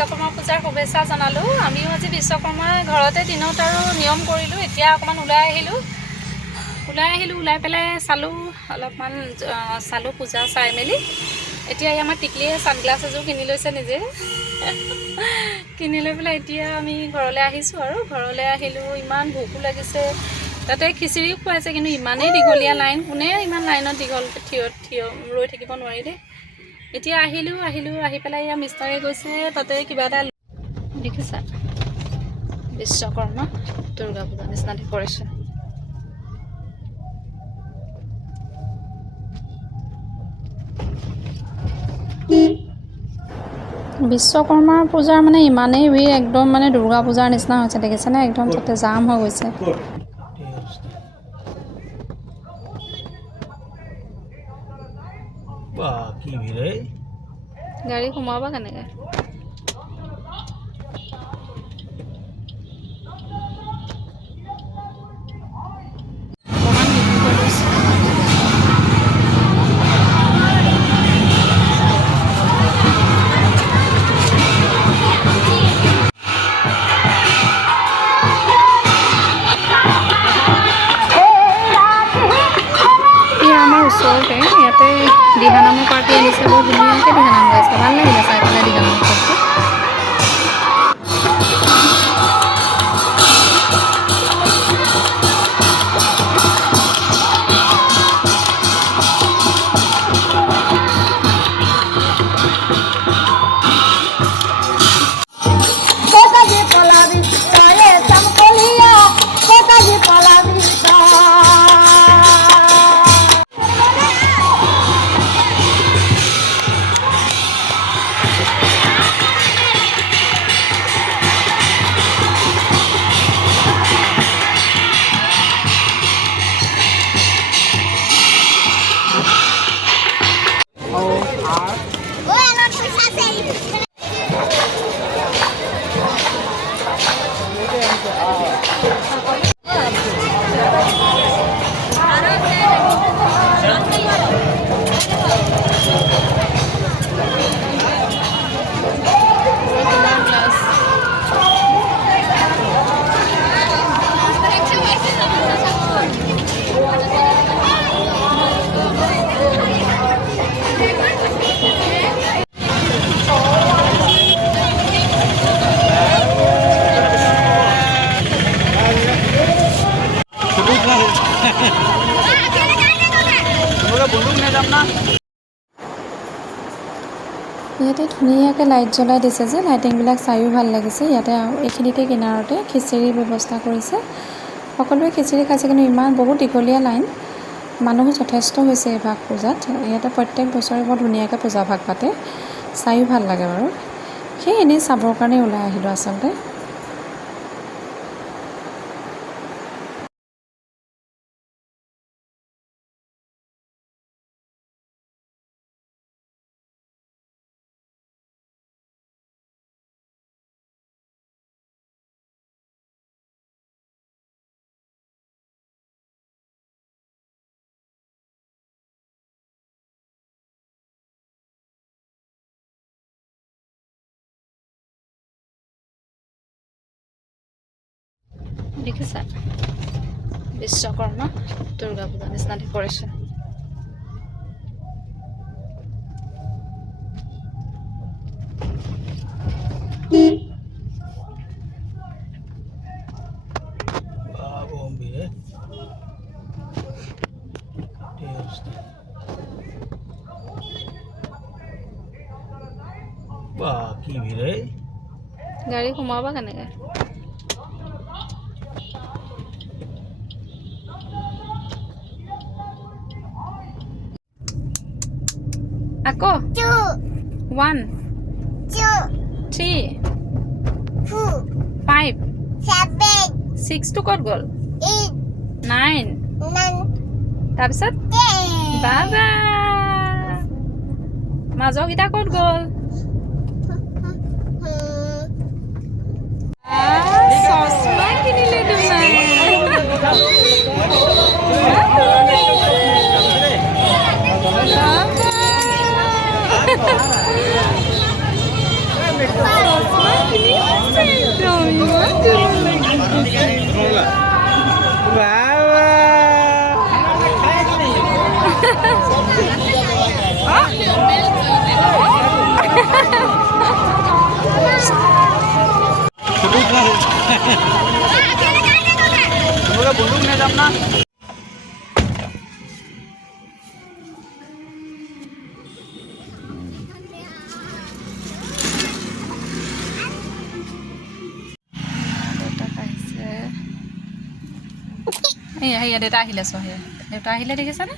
বিশ্বকৰ্মা পূজাৰ শুভেচ্ছা জনালোঁ। আমিও আজি বিশ্বকৰ্মাৰ ঘৰতে দিনত আৰু নিয়ম কৰিলোঁ। এতিয়া অকণমান ওলাই আহিলোঁ। ওলাই পেলাই অলপমান চালোঁ পূজা চাই মেলি। এতিয়া আমাৰ টিকলিয়ে ছানগ্লাছ এযোৰ কিনি লৈছে নিজে। কিনি লৈ পেলাই এতিয়া আমি ঘৰলৈ আহিছোঁ আৰু ঘৰলৈ আহিলোঁ। ইমান ভোকো লাগিছে, তাতে খিচিৰিও খুৱাইছে, কিন্তু ইমানেই দীঘলীয়া লাইন, কোনে ইমান লাইনত থিয় ৰৈ থাকিব নোৱাৰি দেই। এতিয়া আহিলোঁ আহি পেলাই এয়া মিষ্টাৰে গৈছে তাতে কিবা এটা দেখিছা, বিশ্বকৰ্মা দুৰ্গা পূজা নিচিনা ডেক'ৰেশ্যন। বিশ্বকৰ্মা পূজাৰ মানে ইমানেই ভিৰ, একদম মানে দুৰ্গা পূজাৰ নিচিনা হৈছে, দেখিছেনে? একদম তাতে জাম হৈ গৈছে। গাড়ী সোমাবা কেনেকৈ? ওচৰতে ইয়াতে দিহানামৰ পাৰ্টি আনিছে, বৰ ধুনীয়াকৈ দিহানাম গাইছে, ভাল লাগিলে চাই পেলাই দিহানামৰ পাৰ্টি। ইয়াতে ধুনীয়াকৈ লাইট জ্বলাই দিছে যে, লাইটিংবিলাক চায়ো ভাল লাগিছে। ইয়াতে এইখিনিতে কিনাৰতে খিচিৰিৰ ব্যৱস্থা কৰিছে। সকলোৱে খিচিৰি খাইছে, কিন্তু বহুত দীঘলীয়া লাইন, মানুহো যথেষ্ট হৈছে এইভাগ পূজাত। ইয়াতে প্ৰত্যেক বছৰে বৰ ধুনীয়াকৈ পূজা ভাগ পাতে, চায়ো ভাল লাগে বাৰু। সেই এনেই চাবৰ কাৰণে ওলাই আহিলোঁ আচলতে। দেখিছা, বিশ্বকৰ্মা দুৰ্গা পূজা নিচিনা ডেক'ৰেশ্যন। গাড়ী সোমাবা কেনেকৈ? আকৌ 1 3 5 6 টো ক'ত গ'ল? 9 তাৰপিছত বাবা মাজৰকেইটা ক'ত গ'ল? চশমা কিনিলে তোমাৰ। যাম ন। আহিছে, দেউতা আহিলে চোৱা, দেউতা আহিলে দেখিছানে?